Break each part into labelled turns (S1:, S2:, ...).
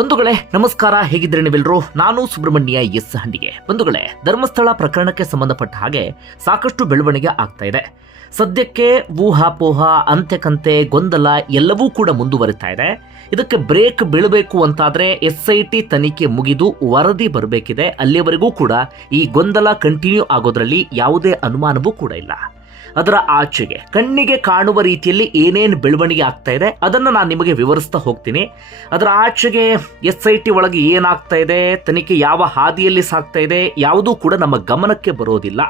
S1: ಬಂಧುಗಳೇ, ನಮಸ್ಕಾರ. ಹೇಗಿದ್ರೆ ನೀವೆಲ್ಲರೂ ನಾನು ಸುಬ್ರಹ್ಮಣ್ಯ ಎಸ್ ಹಂಡಿಗೆ. ಬಂಧುಗಳೇ, ಧರ್ಮಸ್ಥಳ ಪ್ರಕರಣಕ್ಕೆ ಸಂಬಂಧಪಟ್ಟ ಹಾಗೆ ಸಾಕಷ್ಟು ಬೆಳವಣಿಗೆ ಆಗ್ತಾ ಇದೆ. ಸದ್ಯಕ್ಕೆ ಊಹಾಪೋಹ, ಅಂತ್ಯಕಂತೆ, ಗೊಂದಲ ಎಲ್ಲವೂ ಕೂಡ ಮುಂದುವರಿತಾ ಇದೆ. ಇದಕ್ಕೆ ಬ್ರೇಕ್ ಬೀಳಬೇಕು ಅಂತಾದ್ರೆ ಎಸ್ ಐ ಟಿ ತನಿಖೆ ಮುಗಿದು ವರದಿ ಬರಬೇಕಿದೆ. ಅಲ್ಲಿಯವರೆಗೂ ಕೂಡ ಈ ಗೊಂದಲ ಕಂಟಿನ್ಯೂ ಆಗೋದ್ರಲ್ಲಿ ಯಾವುದೇ ಅನುಮಾನವೂ ಕೂಡ ಇಲ್ಲ. ಅದರ ಆಚೆಗೆ, ಕಣ್ಣಿಗೆ ಕಾಣುವ ರೀತಿಯಲ್ಲಿ ಏನೇನು ಬೆಳವಣಿಗೆ ಆಗ್ತಾ ಇದೆ, ಅದನ್ನು ನಾನು ನಿಮಗೆ ವಿವರಿಸ್ತಾ ಹೋಗ್ತೀನಿ. ಅದರ ಆಚೆಗೆ ಎಸ್ ಐ ಟಿ ಒಳಗೆ ಏನಾಗ್ತಾ ಇದೆ, ತನಿಖೆ ಯಾವ ಹಾದಿಯಲ್ಲಿ ಸಾಗ್ತಾ ಇದೆ, ಯಾವುದೂ ಕೂಡ ನಮ್ಮ ಗಮನಕ್ಕೆ ಬರೋದಿಲ್ಲ.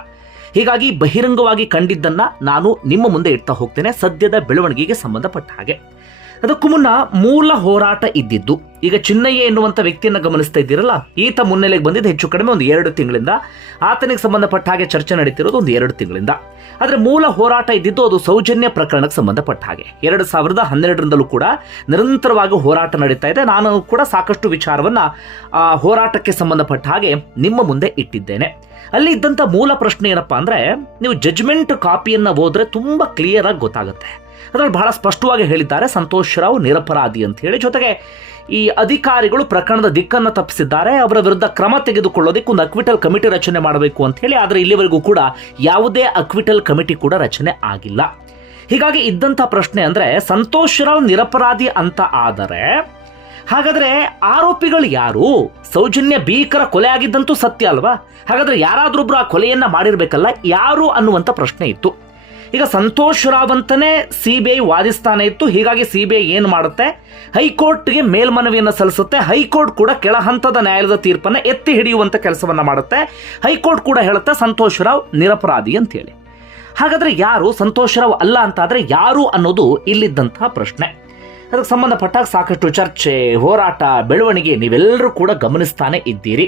S1: ಹೀಗಾಗಿ ಬಹಿರಂಗವಾಗಿ ಕಂಡಿದ್ದನ್ನ ನಾನು ನಿಮ್ಮ ಮುಂದೆ ಇಡ್ತಾ ಹೋಗ್ತೇನೆ, ಸದ್ಯದ ಬೆಳವಣಿಗೆಗೆ ಸಂಬಂಧಪಟ್ಟ ಹಾಗೆ. ಅದಕ್ಕೂ ಮುನ್ನ ಮೂಲ ಹೋರಾಟ ಇದ್ದಿದ್ದು, ಈಗ ಚಿನ್ನಯ್ಯ ಎನ್ನುವಂಥ ವ್ಯಕ್ತಿಯನ್ನ ಗಮನಿಸ್ತಾ ಇದ್ದೀರಲ್ಲ, ಈತ ಮುನ್ನೆಲೆಗೆ ಬಂದಿದ್ದು ಹೆಚ್ಚು ಕಡಿಮೆ ಒಂದು ಎರಡು ತಿಂಗಳಿಂದ, ಆತನಿಗೆ ಸಂಬಂಧಪಟ್ಟ ಹಾಗೆ ಚರ್ಚೆ ನಡೀತಿರೋದು ಒಂದು ಎರಡು ತಿಂಗಳಿಂದ. ಆದ್ರೆ ಮೂಲ ಹೋರಾಟ ಇದ್ದಿದ್ದು ಅದು ಸೌಜನ್ಯ ಪ್ರಕರಣಕ್ಕೆ ಸಂಬಂಧಪಟ್ಟ ಹಾಗೆ. ಎರಡು ಸಾವಿರದ ಹನ್ನೆರಡರಿಂದಲೂ ಕೂಡ ನಿರಂತರವಾಗಿ ಹೋರಾಟ ನಡೀತಾ ಇದೆ. ನಾನು ಕೂಡ ಸಾಕಷ್ಟು ವಿಚಾರವನ್ನ, ಆ, ಹೋರಾಟಕ್ಕೆ ಸಂಬಂಧಪಟ್ಟ ಹಾಗೆ ನಿಮ್ಮ ಮುಂದೆ ಇಟ್ಟಿದ್ದೇನೆ. ಅಲ್ಲಿ ಇದ್ದಂತ ಮೂಲ ಪ್ರಶ್ನೆ ಏನಪ್ಪಾ ಅಂದ್ರೆ, ನೀವು ಜಜ್ಮೆಂಟ್ ಕಾಪಿಯನ್ನ ಓದ್ರೆ ತುಂಬಾ ಕ್ಲಿಯರ್ ಆಗಿ ಗೊತ್ತಾಗುತ್ತೆ. ಅದರಲ್ಲಿ ಬಹಳ ಸ್ಪಷ್ಟವಾಗಿ ಹೇಳಿದ್ದಾರೆ ಸಂತೋಷ್ ರಾವ್, ನಿರಪರಾಧಿ ಅಂತ ಹೇಳಿ. ಜೊತೆಗೆ ಈ ಅಧಿಕಾರಿಗಳು ಪ್ರಕರಣದ ದಿಕ್ಕನ್ನು ತಪ್ಪಿಸಿದ್ದಾರೆ. ಅವರ ವಿರುದ್ಧ ಕ್ರಮ ತೆಗೆದುಕೊಳ್ಳೋದಕ್ಕೆ ಒಂದು ಅಕ್ವಿಟಲ್ ಕಮಿಟಿ ರಚನೆ ಮಾಡಬೇಕು ಅಂತ ಹೇಳಿ, ಆದರೆ ಇಲ್ಲಿವರೆಗೂ ಕೂಡ ಯಾವುದೇ ಅಕ್ವಿಟಲ್ ಕಮಿಟಿ ಕೂಡ ರಚನೆ ಆಗಿಲ್ಲ. ಹೀಗಾಗಿ ಇದ್ದಂಥ ಪ್ರಶ್ನೆ ಅಂದರೆ, ಸಂತೋಷ್ ರಾವ್ ನಿರಪರಾಧಿ ಅಂತ ಆದರೆ, ಹಾಗಾದ್ರೆ ಆರೋಪಿಗಳು ಯಾರು? ಸೌಜನ್ಯ ಭೀಕರ ಕೊಲೆ ಆಗಿದ್ದಂತೂ ಸತ್ಯ ಅಲ್ವಾ? ಹಾಗಾದರೆ ಯಾರಾದ್ರೊಬ್ರು ಆ ಕೊಲೆಯನ್ನು ಮಾಡಿರಬೇಕಲ್ಲ, ಯಾರು ಅನ್ನುವಂಥ ಪ್ರಶ್ನೆ ಇತ್ತು. ಈಗ ಸಂತೋಷ್ ರಾವ್ ಬಿ ಐ ವಾದಿಸ್ತಾನೆ ಇತ್ತು. ಹೀಗಾಗಿ ಸಿ ಬಿ ಐ ಏನು ಮಾಡುತ್ತೆ? ಹೈಕೋರ್ಟ್ಗೆ ಮೇಲ್ಮನವಿಯನ್ನು ಸಲ್ಲಿಸುತ್ತೆ. ಹೈಕೋರ್ಟ್ ಕೂಡ ಕೆಳ ಹಂತದ ನ್ಯಾಯಾಲಯದ ತೀರ್ಪನ್ನ ಎತ್ತಿ ಹಿಡಿಯುವಂತ ಕೆಲಸವನ್ನ ಮಾಡುತ್ತೆ. ಹೈಕೋರ್ಟ್ ಕೂಡ ಹೇಳುತ್ತೆ, ಸಂತೋಷ್ ರಾವ್ ನಿರಪರಾಧಿ ಅಂತ ಹೇಳಿ ಹಾಗಾದ್ರೆ ಯಾರು ಸಂತೋಷ್ ರಾವ್ ಅಲ್ಲ ಅಂತಾದರೆ ಯಾರು ಅನ್ನೋದು ಇಲ್ಲಿದ್ದಂತಹ ಪ್ರಶ್ನೆ. ಅದಕ್ಕೆ ಸಂಬಂಧಪಟ್ಟಾಗ ಸಾಕಷ್ಟು ಚರ್ಚೆ, ಹೋರಾಟ, ಬೆಳವಣಿಗೆ ನೀವೆಲ್ಲರೂ ಕೂಡ ಗಮನಿಸ್ತಾನೆ ಇದ್ದೀರಿ.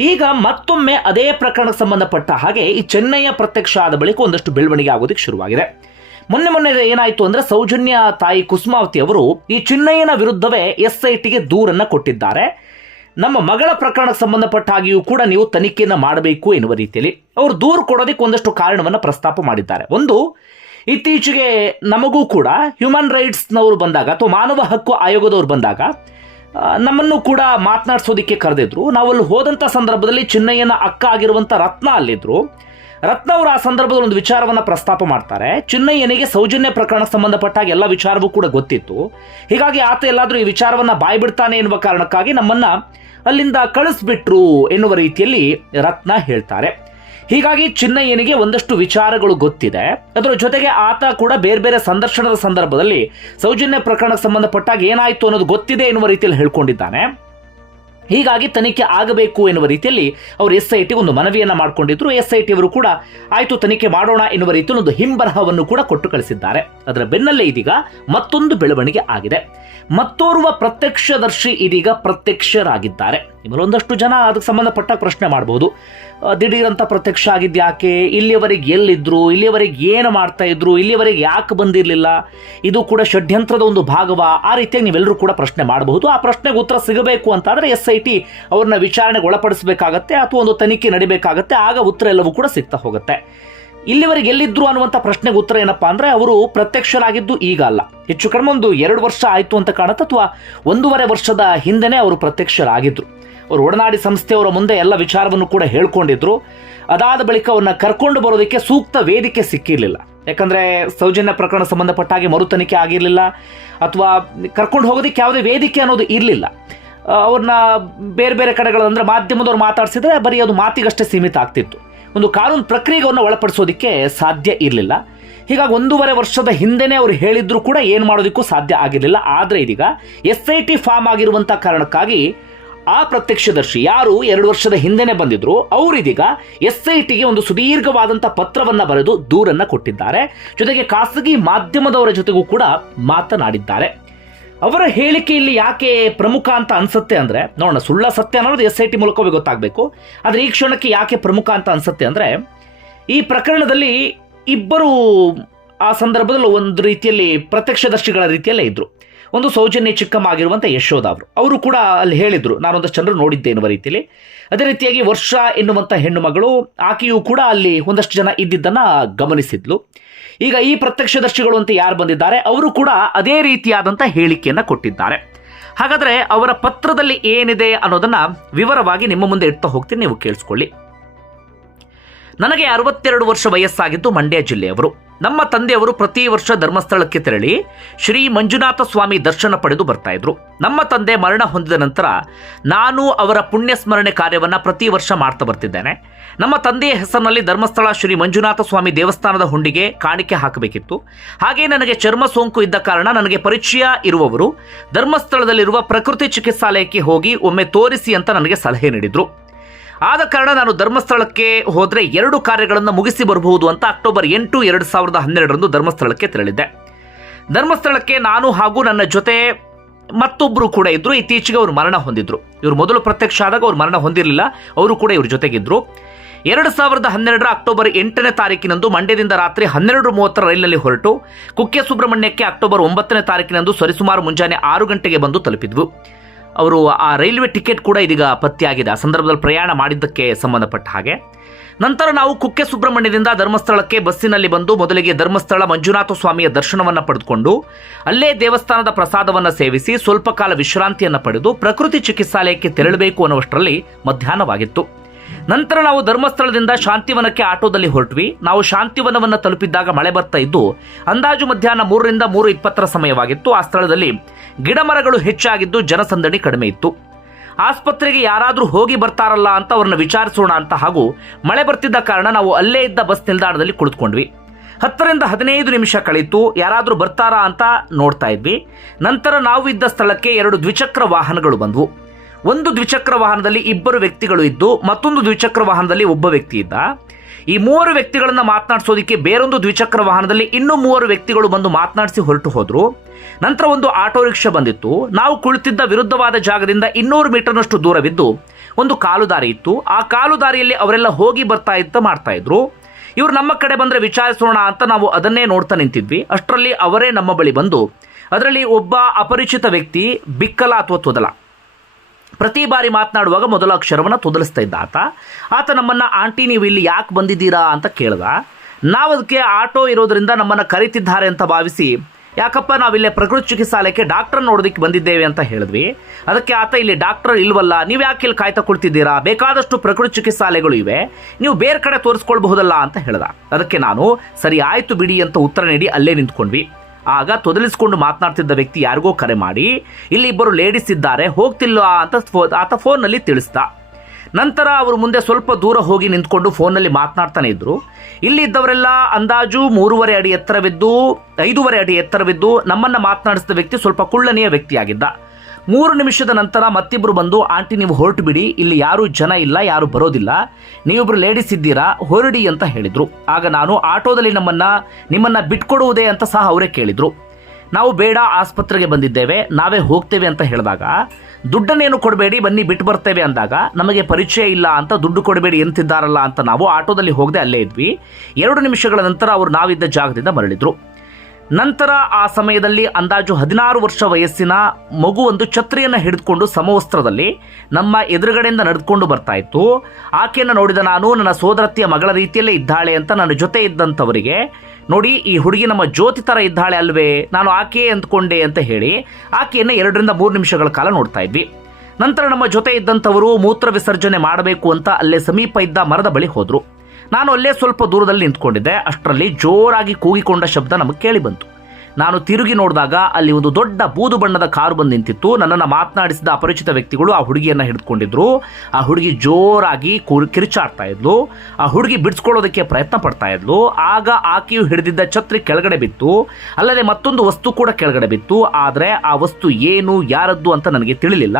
S1: ಈಗ ಮತ್ತೊಮ್ಮೆ ಅದೇ ಪ್ರಕರಣಕ್ಕೆ ಸಂಬಂಧಪಟ್ಟ ಹಾಗೆ ಈ ಚೆನ್ನೈಯ ಪ್ರತ್ಯಕ್ಷ ಆದ ಬಳಿಕ ಒಂದಷ್ಟು ಬೆಳವಣಿಗೆ ಆಗೋದಕ್ಕೆ ಶುರುವಾಗಿದೆ. ಮೊನ್ನೆ ಮೊನ್ನೆ ಏನಾಯಿತು ಅಂದ್ರೆ ಸೌಜನ್ಯ ತಾಯಿ ಕುಸುಮಾವತಿ ಅವರು ಈ ಚಿನ್ನಯ್ಯನ ವಿರುದ್ಧವೇ ಎಸ್ ಐ ಟಿಗೆ ದೂರನ್ನ ಕೊಟ್ಟಿದ್ದಾರೆ. ನಮ್ಮ ಮಗಳ ಪ್ರಕರಣಕ್ಕೆ ಸಂಬಂಧಪಟ್ಟ ಹಾಗೆಯೂ ಕೂಡ ನೀವು ತನಿಖೆಯನ್ನು ಮಾಡಬೇಕು ಎನ್ನುವ ರೀತಿಯಲ್ಲಿ ಅವರು ದೂರು ಕೊಡೋದಕ್ಕೆ ಒಂದಷ್ಟು ಕಾರಣವನ್ನು ಪ್ರಸ್ತಾಪ ಮಾಡಿದ್ದಾರೆ. ಒಂದು, ಇತ್ತೀಚೆಗೆ ನಮಗೂ ಕೂಡ ಹ್ಯೂಮನ್ ರೈಟ್ಸ್ನವರು ಬಂದಾಗ ಅಥವಾ ಮಾನವ ಹಕ್ಕು ಆಯೋಗದವರು ಬಂದಾಗ ನಮ್ಮನ್ನು ಕೂಡ ಮಾತನಾಡಿಸೋದಕ್ಕೆ ಕರೆದಿದ್ರು. ನಾವು ಅಲ್ಲಿ ಹೋದಂಥ ಸಂದರ್ಭದಲ್ಲಿ ಚಿನ್ನಯ್ಯನ ಅಕ್ಕ ಆಗಿರುವಂಥ ರತ್ನ ಅಲ್ಲಿದ್ರು. ರತ್ನ ಅವರು ಆ ಸಂದರ್ಭದಲ್ಲಿ ಒಂದು ವಿಚಾರವನ್ನು ಪ್ರಸ್ತಾಪ ಮಾಡ್ತಾರೆ. ಚಿನ್ನಯ್ಯನಿಗೆ ಸೌಜನ್ಯ ಪ್ರಕರಣಕ್ಕೆ ಸಂಬಂಧಪಟ್ಟಾಗ ಎಲ್ಲ ವಿಚಾರವೂ ಕೂಡ ಗೊತ್ತಿತ್ತು. ಹೀಗಾಗಿ ಆತ ಎಲ್ಲಾದರೂ ಈ ವಿಚಾರವನ್ನು ಬಾಯ್ಬಿಡ್ತಾನೆ ಎನ್ನುವ ಕಾರಣಕ್ಕಾಗಿ ನಮ್ಮನ್ನು ಅಲ್ಲಿಂದ ಕಳಿಸ್ಬಿಟ್ರು ಎನ್ನುವ ರೀತಿಯಲ್ಲಿ ರತ್ನ ಹೇಳ್ತಾರೆ. ಹೀಗಾಗಿ ಚಿನ್ನಯ್ಯನಿಗೆ ಒಂದಷ್ಟು ವಿಚಾರಗಳು ಗೊತ್ತಿದೆ. ಅದರ ಜೊತೆಗೆ ಆತ ಕೂಡ ಬೇರೆ ಬೇರೆ ಸಂದರ್ಶನದ ಸಂದರ್ಭದಲ್ಲಿ ಸೌಜನ್ಯ ಪ್ರಕರಣಕ್ಕೆ ಸಂಬಂಧಪಟ್ಟಾಗ ಏನಾಯಿತು ಅನ್ನೋದು ಗೊತ್ತಿದೆ ಎನ್ನುವ ರೀತಿಯಲ್ಲಿ ಹೇಳ್ಕೊಂಡಿದ್ದಾನೆ. ಹೀಗಾಗಿ ತನಿಖೆ ಆಗಬೇಕು ಎನ್ನುವ ರೀತಿಯಲ್ಲಿ ಅವರು ಎಸ್ ಐ ಟಿ ಒಂದು ಮನವಿಯನ್ನ ಮಾಡಿಕೊಂಡಿದ್ರು. ಎಸ್ ಐ ಟಿ ಅವರು ಕೂಡ ಆಯಿತು ತನಿಖೆ ಮಾಡೋಣ ಎನ್ನುವ ರೀತಿಯಲ್ಲಿ ಒಂದು ಹಿಂಬರಹವನ್ನು ಕೂಡ ಕೊಟ್ಟು ಕಳಿಸಿದ್ದಾರೆ. ಅದರ ಬೆನ್ನಲ್ಲೇ ಇದೀಗ ಮತ್ತೊಂದು ಬೆಳವಣಿಗೆ ಆಗಿದೆ. ಮತ್ತೋರ್ವ ಪ್ರತ್ಯಕ್ಷದರ್ಶಿ ಇದೀಗ ಪ್ರತ್ಯಕ್ಷರಾಗಿದ್ದಾರೆ. ನಿಮ್ಮಲ್ಲಿ ಒಂದಷ್ಟು ಜನ ಅದಕ್ಕೆ ಸಂಬಂಧಪಟ್ಟ ಪ್ರಶ್ನೆ ಮಾಡ್ಬೋದು. ದಿಢೀರಂತ ಪ್ರತ್ಯಕ್ಷ ಆಗಿದ್ಯಾಕೆ ಇಲ್ಲಿಯವರೆಗೆ ಎಲ್ಲಿದ್ರು? ಇಲ್ಲಿಯವರೆಗೆ ಏನು ಮಾಡ್ತಾ ಇದ್ರು? ಇಲ್ಲಿಯವರೆಗೆ ಯಾಕೆ ಬಂದಿರಲಿಲ್ಲ? ಇದು ಕೂಡ ಷಡ್ಯಂತ್ರದ ಒಂದು ಭಾಗವ. ಆ ರೀತಿಯಾಗಿ ನೀವೆಲ್ಲರೂ ಕೂಡ ಪ್ರಶ್ನೆ ಮಾಡಬಹುದು. ಆ ಪ್ರಶ್ನೆಗೆ ಉತ್ತರ ಸಿಗಬೇಕು ಅಂತಾದರೆ ಎಸ್ ಐ ಟಿ ಅವ್ರನ್ನ ವಿಚಾರಣೆಗೆ ಒಳಪಡಿಸಬೇಕಾಗತ್ತೆ ಅಥವಾ ಒಂದು ತನಿಖೆ ನಡಿಬೇಕಾಗತ್ತೆ. ಆಗ ಉತ್ತರ ಎಲ್ಲವೂ ಕೂಡ ಸಿಗ್ತಾ ಹೋಗುತ್ತೆ. ಇಲ್ಲಿವರೆಗೆ ಎಲ್ಲಿದ್ರು ಅನ್ನುವಂಥ ಪ್ರಶ್ನೆಗೆ ಉತ್ತರ ಏನಪ್ಪಾ ಅಂದರೆ ಅವರು ಪ್ರತ್ಯಕ್ಷರಾಗಿದ್ದು ಈಗ ಅಲ್ಲ. ಹೆಚ್ಚು ಕಡಿಮೆ ಒಂದು ಎರಡು ವರ್ಷ ಆಯಿತು ಅಂತ ಕಾಣುತ್ತೆ ಅಥವಾ ಒಂದೂವರೆ ವರ್ಷದ ಹಿಂದೆನೇ ಅವರು ಪ್ರತ್ಯಕ್ಷರಾಗಿದ್ರು. ಅವರು ಒಡನಾಡಿ ಸಂಸ್ಥೆಯವರ ಮುಂದೆ ಎಲ್ಲ ವಿಚಾರವನ್ನು ಕೂಡ ಹೇಳ್ಕೊಂಡಿದ್ರು. ಅದಾದ ಬಳಿಕ ಅವ್ರನ್ನ ಕರ್ಕೊಂಡು ಬರೋದಕ್ಕೆ ಸೂಕ್ತ ವೇದಿಕೆ ಸಿಕ್ಕಿರಲಿಲ್ಲ. ಯಾಕಂದ್ರೆ ಸೌಜನ್ಯ ಪ್ರಕರಣ ಸಂಬಂಧಪಟ್ಟ ಹಾಗೆ ಮರು ತನಿಖೆ ಆಗಿರಲಿಲ್ಲ. ಅಥವಾ ಕರ್ಕೊಂಡು ಹೋಗೋದಕ್ಕೆ ಯಾವುದೇ ವೇದಿಕೆ ಅನ್ನೋದು ಇರಲಿಲ್ಲ. ಅವ್ರನ್ನ ಬೇರೆ ಬೇರೆ ಕಡೆಗಳಂದ್ರೆ ಮಾಧ್ಯಮದವ್ರು ಮಾತಾಡಿಸಿದ್ರೆ ಬರೀ ಅದು ಮಾತಿಗಷ್ಟೇ ಸೀಮಿತ ಆಗ್ತಿತ್ತು. ಒಂದು ಕಾನೂನು ಪ್ರಕ್ರಿಯೆಗೆ ಅವ್ರನ್ನ ಒಳಪಡಿಸೋದಕ್ಕೆ ಸಾಧ್ಯ ಇರಲಿಲ್ಲ. ಹೀಗಾಗಿ ಒಂದೂವರೆ ವರ್ಷದ ಹಿಂದೆನೇ ಅವ್ರು ಹೇಳಿದ್ರು ಕೂಡ ಏನು ಮಾಡೋದಕ್ಕೂ ಸಾಧ್ಯ ಆಗಿರಲಿಲ್ಲ. ಆದರೆ ಇದೀಗ ಎಸ್ ಐ ಟಿ ಫಾರ್ಮ್ ಆಗಿರುವಂಥ ಕಾರಣಕ್ಕಾಗಿ ಆ ಪ್ರತ್ಯಕ್ಷದರ್ಶಿ ಯಾರು ಎರಡು ವರ್ಷದ ಹಿಂದೆನೆ ಬಂದಿದ್ರು, ಅವರಿದೀಗ ಎಸ್ ಐ ಟಿಗೆ ಒಂದು ಸುದೀರ್ಘವಾದಂಥ ಪತ್ರವನ್ನ ಬರೆದು ದೂರನ್ನ ಕೊಟ್ಟಿದ್ದಾರೆ. ಜೊತೆಗೆ ಖಾಸಗಿ ಮಾಧ್ಯಮದವರ ಜೊತೆಗೂ ಕೂಡ ಮಾತನಾಡಿದ್ದಾರೆ. ಅವರ ಹೇಳಿಕೆಯಲ್ಲಿ ಯಾಕೆ ಪ್ರಮುಖ ಅಂತ ಅನ್ಸುತ್ತೆ ಅಂದ್ರೆ, ನೋಡೋಣ, ಸುಳ್ಳ ಸತ್ಯ ಅನ್ನೋದು ಎಸ್ ಐ ಟಿ ಮೂಲಕವೇ ಗೊತ್ತಾಗಬೇಕು. ಆದರೆ ಈ ಕ್ಷಣಕ್ಕೆ ಯಾಕೆ ಪ್ರಮುಖ ಅಂತ ಅನ್ಸುತ್ತೆ ಅಂದ್ರೆ, ಈ ಪ್ರಕರಣದಲ್ಲಿ ಇಬ್ಬರು ಆ ಸಂದರ್ಭದಲ್ಲಿ ಒಂದು ರೀತಿಯಲ್ಲಿ ಪ್ರತ್ಯಕ್ಷದರ್ಶಿಗಳ ರೀತಿಯಲ್ಲೇ ಇದ್ರು. ಒಂದು ಸೌಜನ್ಯ ಚಿಕ್ಕಮ್ಮ ಆಗಿರುವಂಥ ಯಶೋಧ ಅವರು. ಅವರು ಕೂಡ ಅಲ್ಲಿ ಹೇಳಿದರು, ನಾನೊಂದಷ್ಟು ಜನರು ನೋಡಿದ್ದೆ ಎನ್ನುವ ರೀತಿಯಲ್ಲಿ ಅದೇ ರೀತಿಯಾಗಿ ವರ್ಷ ಎನ್ನುವಂಥ ಹೆಣ್ಣು ಮಗಳು, ಆಕೆಯೂ ಕೂಡ ಅಲ್ಲಿ ಒಂದಷ್ಟು ಜನ ಇದ್ದಿದ್ದನ್ನು ಗಮನಿಸಿದ್ಲು. ಈಗ ಈ ಪ್ರತ್ಯಕ್ಷದರ್ಶಿಗಳು ಅಂತ ಯಾರು ಬಂದಿದ್ದಾರೆ, ಅವರು ಕೂಡ ಅದೇ ರೀತಿಯಾದಂಥ ಹೇಳಿಕೆಯನ್ನು ಕೊಟ್ಟಿದ್ದಾರೆ. ಹಾಗಾದರೆ ಅವರ ಪತ್ರದಲ್ಲಿ ಏನಿದೆ ಅನ್ನೋದನ್ನು ವಿವರವಾಗಿ ನಿಮ್ಮ ಮುಂದೆ ಇಡ್ತಾ ಹೋಗ್ತೀನಿ, ನೀವು ಕೇಳಿಸ್ಕೊಳ್ಳಿ. ನನಗೆ ಅರವತ್ತೆರಡು ವರ್ಷ ವಯಸ್ಸಾಗಿದ್ದು ಮಂಡ್ಯ ಜಿಲ್ಲೆಯವರು. ನಮ್ಮ ತಂದೆಯವರು ಪ್ರತಿ ವರ್ಷ ಧರ್ಮಸ್ಥಳಕ್ಕೆ ತೆರಳಿ ಶ್ರೀ ಮಂಜುನಾಥ ಸ್ವಾಮಿ ದರ್ಶನ ಪಡೆದು ಬರ್ತಾ ಇದ್ರು. ನಮ್ಮ ತಂದೆ ಮರಣ ಹೊಂದಿದ ನಂತರ ನಾನು ಅವರ ಪುಣ್ಯ ಸ್ಮರಣೆ ಕಾರ್ಯವನ್ನ ಪ್ರತಿ ವರ್ಷ ಮಾಡ್ತಾ ಬರ್ತಿದ್ದೇನೆ. ನಮ್ಮ ತಂದೆಯ ಹೆಸರಿನಲ್ಲಿ ಧರ್ಮಸ್ಥಳ ಶ್ರೀ ಮಂಜುನಾಥ ಸ್ವಾಮಿ ದೇವಸ್ಥಾನದ ಹುಂಡಿಗೆ ಕಾಣಿಕೆ ಹಾಕಬೇಕಿತ್ತು. ಹಾಗೆ ನನಗೆ ಚರ್ಮ ಸೋಂಕು ಇದ್ದ ಕಾರಣ ನನಗೆ ಪರಿಚಯ ಇರುವವರು ಧರ್ಮಸ್ಥಳದಲ್ಲಿರುವ ಪ್ರಕೃತಿ ಚಿಕಿತ್ಸಾಲಯಕ್ಕೆ ಹೋಗಿ ಒಮ್ಮೆ ತೋರಿಸಿ ಅಂತ ನನಗೆ ಸಲಹೆ ನೀಡಿದ್ರು. ಆದ ಕಾರಣ ನಾನು ಧರ್ಮಸ್ಥಳಕ್ಕೆ ಹೋದರೆ ಎರಡು ಕಾರ್ಯಗಳನ್ನು ಮುಗಿಸಿ ಬರಬಹುದು ಅಂತ ಅಕ್ಟೋಬರ್ ಎಂಟು ಎರಡು ಸಾವಿರದ ಹನ್ನೆರಡರಂದು ಧರ್ಮಸ್ಥಳಕ್ಕೆ ತೆರಳಿದ್ದೆ. ಧರ್ಮಸ್ಥಳಕ್ಕೆ ನಾನು ಹಾಗೂ ನನ್ನ ಜೊತೆ ಮತ್ತೊಬ್ಬರು ಕೂಡ ಇದ್ದರು ಇತ್ತೀಚೆಗೆ ಅವರು ಮರಣ ಹೊಂದಿದ್ರು. ಇವರು ಮೊದಲು ಪ್ರತ್ಯಕ್ಷ ಆದಾಗ ಅವರು ಮರಣ ಹೊಂದಿರಲಿಲ್ಲ. ಅವರು ಕೂಡ ಇವ್ರ ಜೊತೆಗಿದ್ದರು ಎರಡು ಸಾವಿರದ ಹನ್ನೆರಡರ ಅಕ್ಟೋಬರ್ ಎಂಟನೇ ತಾರೀಕಿನಂದು ಮಂಡ್ಯದಿಂದ ರಾತ್ರಿ ಹನ್ನೆರಡು ಮೂವತ್ತರ ರೈಲಿನಲ್ಲಿ ಹೊರಟು. ಕುಕ್ಕೆ ಸುಬ್ರಹ್ಮಣ್ಯಕ್ಕೆ ಅಕ್ಟೋಬರ್ ಒಂಬತ್ತನೇ ತಾರೀಕಿನಂದು ಸರಿಸುಮಾರು ಮುಂಜಾನೆ ಆರು ಗಂಟೆಗೆ ಬಂದು ತಲುಪಿದ್ವು. ಅವರು ಆ ರೈಲ್ವೆ ಟಿಕೆಟ್ ಕೂಡ ಇದೀಗ ಪತ್ತೆಯಾಗಿದೆ ಆ ಸಂದರ್ಭದಲ್ಲಿ ಪ್ರಯಾಣ ಮಾಡಿದ್ದಕ್ಕೆ ಸಂಬಂಧಪಟ್ಟ ಹಾಗೆ. ನಂತರ ನಾವು ಕುಕ್ಕೆ ಸುಬ್ರಹ್ಮಣ್ಯದಿಂದ ಧರ್ಮಸ್ಥಳಕ್ಕೆ ಬಸ್ಸಿನಲ್ಲಿ ಬಂದು ಮೊದಲಿಗೆ ಧರ್ಮಸ್ಥಳ ಮಂಜುನಾಥ ಸ್ವಾಮಿಯ ದರ್ಶನವನ್ನು ಪಡೆದುಕೊಂಡು, ಅಲ್ಲೇ ದೇವಸ್ಥಾನದ ಪ್ರಸಾದವನ್ನು ಸೇವಿಸಿ ಸ್ವಲ್ಪ ಕಾಲ ವಿಶ್ರಾಂತಿಯನ್ನು ಪಡೆದು ಪ್ರಕೃತಿ ಚಿಕಿತ್ಸಾಲಯಕ್ಕೆ ತೆರಳಬೇಕು ಅನ್ನುವಷ್ಟರಲ್ಲಿ ಮಧ್ಯಾಹ್ನವಾಗಿತ್ತು. ನಂತರ ನಾವು ಧರ್ಮಸ್ಥಳದಿಂದ ಶಾಂತಿವನಕ್ಕೆ ಆಟೋದಲ್ಲಿ ಹೊರಟ್ವಿ. ನಾವು ಶಾಂತಿವನವನ್ನು ತಲುಪಿದ್ದಾಗ ಮಳೆ ಬರ್ತಾ ಇದ್ದು, ಅಂದಾಜು ಮಧ್ಯಾಹ್ನ ಮೂರರಿಂದ ಮೂರು ಇಪ್ಪತ್ತರ ಸಮಯವಾಗಿತ್ತು. ಆ ಸ್ಥಳದಲ್ಲಿ ಗಿಡಮರಗಳು ಹೆಚ್ಚಾಗಿದ್ದು ಜನಸಂದಣಿ ಕಡಿಮೆ ಇತ್ತು. ಆಸ್ಪತ್ರೆಗೆ ಯಾರಾದರೂ ಹೋಗಿ ಬರ್ತಾರಲ್ಲ ಅಂತ ಅವ್ರನ್ನ ವಿಚಾರಿಸೋಣ ಅಂತ ಹಾಗೂ ಮಳೆ ಬರ್ತಿದ್ದ ಕಾರಣ ನಾವು ಅಲ್ಲೇ ಇದ್ದ ಬಸ್ ನಿಲ್ದಾಣದಲ್ಲಿ ಕುಳಿತುಕೊಂಡ್ವಿ. ಹತ್ತರಿಂದ ಹದಿನೈದು ನಿಮಿಷ ಕಳೀತು. ಯಾರಾದರೂ ಬರ್ತಾರಾ ಅಂತ ನೋಡ್ತಾ ಇದ್ವಿ. ನಂತರ ನಾವು ಇದ್ದ ಸ್ಥಳಕ್ಕೆ ಎರಡು ದ್ವಿಚಕ್ರ ವಾಹನಗಳು ಬಂದವು. ಒಂದು ದ್ವಿಚಕ್ರ ವಾಹನದಲ್ಲಿ ಇಬ್ಬರು ವ್ಯಕ್ತಿಗಳು ಇದ್ದು ಮತ್ತೊಂದು ದ್ವಿಚಕ್ರ ವಾಹನದಲ್ಲಿ ಒಬ್ಬ ವ್ಯಕ್ತಿ ಇದ್ದ. ಈ ಮೂವರು ವ್ಯಕ್ತಿಗಳನ್ನು ಮಾತನಾಡಿಸೋದಕ್ಕೆ ಬೇರೊಂದು ದ್ವಿಚಕ್ರ ವಾಹನದಲ್ಲಿ ಇನ್ನೂ ಮೂವರು ವ್ಯಕ್ತಿಗಳು ಬಂದು ಮಾತನಾಡಿಸಿ ಹೊರಟು ಹೋದರು. ನಂತರ ಒಂದು ಆಟೋ ರಿಕ್ಷಾ ಬಂದಿತ್ತು. ನಾವು ಕುಳಿತಿದ್ದ ವಿರುದ್ಧವಾದ ಜಾಗದಿಂದ ಇನ್ನೂರು ಮೀಟರ್ನಷ್ಟು ದೂರವಿದ್ದು ಒಂದು ಕಾಲು ದಾರಿ ಇತ್ತು. ಆ ಕಾಲು ದಾರಿಯಲ್ಲಿ ಅವರೆಲ್ಲ ಹೋಗಿ ಬರ್ತಾ ಇದ್ದ ಮಾಡ್ತಾ ಇದ್ರು. ಇವರು ನಮ್ಮ ಕಡೆ ಬಂದರೆ ವಿಚಾರಿಸೋಣ ಅಂತ ನಾವು ಅದನ್ನೇ ನೋಡ್ತಾ ನಿಂತಿದ್ವಿ. ಅಷ್ಟರಲ್ಲಿ ಅವರೇ ನಮ್ಮ ಬಳಿ ಬಂದು, ಅದರಲ್ಲಿ ಒಬ್ಬ ಅಪರಿಚಿತ ವ್ಯಕ್ತಿ, ಬಿಕ್ಕಲ ಅಥವಾ ತೊದಲ. ಪ್ರತಿ ಬಾರಿ ಮಾತನಾಡುವಾಗ ಮೊದಲ ಅಕ್ಷರವನ್ನು ತೊದಲಿಸ್ತಾ ಇದ್ದ ಆತ. ಆತ ನಮ್ಮನ್ನು, ಆಂಟಿ, ನೀವು ಇಲ್ಲಿ ಯಾಕೆ ಬಂದಿದ್ದೀರಾ? ಅಂತ ಕೇಳ್ದ. ನಾವು ಅದಕ್ಕೆ ಆಟೋ ಇರೋದರಿಂದ ನಮ್ಮನ್ನು ಕರೀತಿದ್ದಾರೆ ಅಂತ ಭಾವಿಸಿ, ಯಾಕಪ್ಪ, ನಾವಿಲ್ಲೇ ಪ್ರಕೃತಿ ಚಿಕಿತ್ಸಾಲಯಕ್ಕೆ ಡಾಕ್ಟರ್ ನೋಡೋದಕ್ಕೆ ಬಂದಿದ್ದೇವೆ ಅಂತ ಹೇಳಿದ್ವಿ. ಅದಕ್ಕೆ ಆತ, ಇಲ್ಲಿ ಡಾಕ್ಟರ್ ಇಲ್ವಲ್ಲ, ನೀವು ಯಾಕೆ ಇಲ್ಲಿ ಕಾಯ್ತಾ ಕೊಡ್ತಿದ್ದೀರಾ ಬೇಕಾದಷ್ಟು ಪ್ರಕೃತಿ ಚಿಕಿತ್ಸಾಲಯಗಳು ಇವೆ. ನೀವು ಬೇರೆ ಕಡೆ ತೋರಿಸ್ಕೊಳ್ಬಹುದಲ್ಲ? ಅಂತ ಹೇಳ್ದ. ಅದಕ್ಕೆ ನಾನು, ಸರಿ, ಆಯಿತು ಬಿಡಿ ಅಂತ ಉತ್ತರ ನೀಡಿ ಅಲ್ಲೇ ನಿಂತ್ಕೊಂಡ್ವಿ. ಆಗ ತೊದಲಿಸ್ಕೊಂಡು ಮಾತನಾಡ್ತಿದ್ದ ವ್ಯಕ್ತಿ ಯಾರಿಗೋ ಕರೆ ಮಾಡಿ, ಇಲ್ಲಿ ಇಬ್ಬರು ಲೇಡೀಸ್ ಇದ್ದಾರೆ, ಹೋಗ್ತಿಲ್ಲ ಅಂತ ಆತ ಫೋನ್ನಲ್ಲಿ ತಿಳಿಸ್ದ. ನಂತರ ಅವರು ಮುಂದೆ ಸ್ವಲ್ಪ ದೂರ ಹೋಗಿ ನಿಂತ್ಕೊಂಡು ಫೋನ್ನಲ್ಲಿ ಮಾತನಾಡ್ತಾನೆ ಇದ್ದರು ಇಲ್ಲಿ ಇದ್ದವರೆಲ್ಲ ಅಂದಾಜು ಮೂರುವರೆ ಅಡಿ ಎತ್ತರವಿದ್ದು, ಐದೂವರೆ ಅಡಿ ಎತ್ತರವಿದ್ದು ನಮ್ಮನ್ನು ಮಾತನಾಡಿಸಿದ ವ್ಯಕ್ತಿ ಸ್ವಲ್ಪ ಕುಳ್ಳನೆಯ ವ್ಯಕ್ತಿಯಾಗಿದ್ದ. ಮೂರು ನಿಮಿಷದ ನಂತರ ಮತ್ತಿಬ್ಬರು ಬಂದು, ಆಂಟಿ, ನೀವು ಹೊರಟು ಬಿಡಿ ಇಲ್ಲಿ ಯಾರೂ ಜನ ಇಲ್ಲ, ಯಾರು ಬರೋದಿಲ್ಲ. ನೀವಿಬ್ಬರು ಲೇಡೀಸ್ ಇದ್ದೀರಾ? ಹೊರಡಿ ಅಂತ ಹೇಳಿದರು. ಆಗ ನಾನು ಆಟೋದಲ್ಲಿ ನಮ್ಮನ್ನು, ನಿಮ್ಮನ್ನು ಬಿಟ್ಕೊಡುವುದೇ ಅಂತ ಸಹ ಅವರೇ ಕೇಳಿದರು. ನಾವು ಬೇಡ, ಆಸ್ಪತ್ರೆಗೆ ಬಂದಿದ್ದೇವೆ. ನಾವೇ ಹೋಗ್ತೇವೆ ಅಂತ ಹೇಳಿದಾಗ, ದುಡ್ಡನ್ನೇನು ಕೊಡಬೇಡಿ, ಬನ್ನಿ, ಬಿಟ್ಟು ಬರ್ತೇವೆ ಅಂದಾಗ, ನಮಗೆ ಪರಿಚಯ ಇಲ್ಲ ಅಂತ ದುಡ್ಡು ಕೊಡಬೇಡಿ ಎಂತಿದ್ದಾರಲ್ಲ ಅಂತ ನಾವು ಆಟೋದಲ್ಲಿ ಹೋಗದೆ ಅಲ್ಲೇ ಇದ್ವಿ. ಎರಡು ನಿಮಿಷಗಳ ನಂತರ ಅವರು ನಾವಿದ್ದ ಜಾಗದಿಂದ ಮರಳಿದ್ರು. ನಂತರ ಆ ಸಮಯದಲ್ಲಿ ಅಂದಾಜು ಹದಿನಾರು ವರ್ಷ ವಯಸ್ಸಿನ ಮಗು ಒಂದು ಛತ್ರಿಯನ್ನು ಹಿಡಿದುಕೊಂಡು ಸಮವಸ್ತ್ರದಲ್ಲಿ ನಮ್ಮ ಎದುರುಗಡೆಯಿಂದ ನಡೆದುಕೊಂಡು ಬರ್ತಾ ಇತ್ತು. ಆಕೆಯನ್ನು ನೋಡಿದ ನಾನು, ನನ್ನ ಸೋದರತ್ತಿಯ ಮಗಳ ರೀತಿಯಲ್ಲೇ ಇದ್ದಾಳೆ ಅಂತ ನನ್ನ ಜೊತೆ ಇದ್ದಂಥವರಿಗೆ, ನೋಡಿ, ಈ ಹುಡುಗಿ ನಮ್ಮ ಜ್ಯೋತಿ ಥರ ಇದ್ದಾಳೆ ಅಲ್ವೇ, ನಾನು ಆಕೆ ಅಂದ್ಕೊಂಡೆ ಅಂತ ಹೇಳಿ ಆಕೆಯನ್ನು ಎರಡರಿಂದ ಮೂರು ನಿಮಿಷಗಳ ಕಾಲ ನೋಡ್ತಾ ಇದ್ವಿ. ನಂತರ ನಮ್ಮ ಜೊತೆ ಇದ್ದಂಥವರು ಮೂತ್ರ ವಿಸರ್ಜನೆ ಮಾಡಬೇಕು ಅಂತ ಅಲ್ಲೇ ಸಮೀಪ ಇದ್ದ ಮರದ ಬಳಿ ಹೋದರು. ನಾನು ಅಲ್ಲೇ ಸ್ವಲ್ಪ ದೂರದಲ್ಲಿ ನಿಂತ್ಕೊಂಡಿದ್ದೆ. ಅಷ್ಟರಲ್ಲಿ ಜೋರಾಗಿ ಕೂಗಿಕೊಂಡ ಶಬ್ದ ನಮಗೆ ಕೇಳಿ ಬಂತು ನಾನು ತಿರುಗಿ ನೋಡಿದಾಗ ಅಲ್ಲಿ ಒಂದು ದೊಡ್ಡ ಬೂದು ಬಣ್ಣದ ಕಾರು ಬಂದು ನಿಂತಿತ್ತು. ನನ್ನನ್ನು ಮಾತನಾಡಿಸಿದ ಅಪರಿಚಿತ ವ್ಯಕ್ತಿಗಳು ಆ ಹುಡುಗಿಯನ್ನು ಹಿಡಿದುಕೊಂಡಿದ್ರು ಆ ಹುಡುಗಿ ಜೋರಾಗಿ ಕಿರುಚಾಡ್ತಾ ಇದ್ಲು. ಆ ಹುಡುಗಿ ಬಿಡಿಸ್ಕೊಳ್ಳೋದಕ್ಕೆ ಪ್ರಯತ್ನ ಪಡ್ತಾ ಇದ್ಲು. ಆಗ ಆಕೆಯು ಹಿಡಿದಿದ್ದ ಛತ್ರಿ ಕೆಳಗಡೆ ಬಿತ್ತು. ಅಲ್ಲದೆ ಮತ್ತೊಂದು ವಸ್ತು ಕೂಡ ಕೆಳಗಡೆ ಬಿತ್ತು. ಆದರೆ ಆ ವಸ್ತು ಏನು, ಯಾರದ್ದು ಅಂತ ನನಗೆ ತಿಳಿಲಿಲ್ಲ.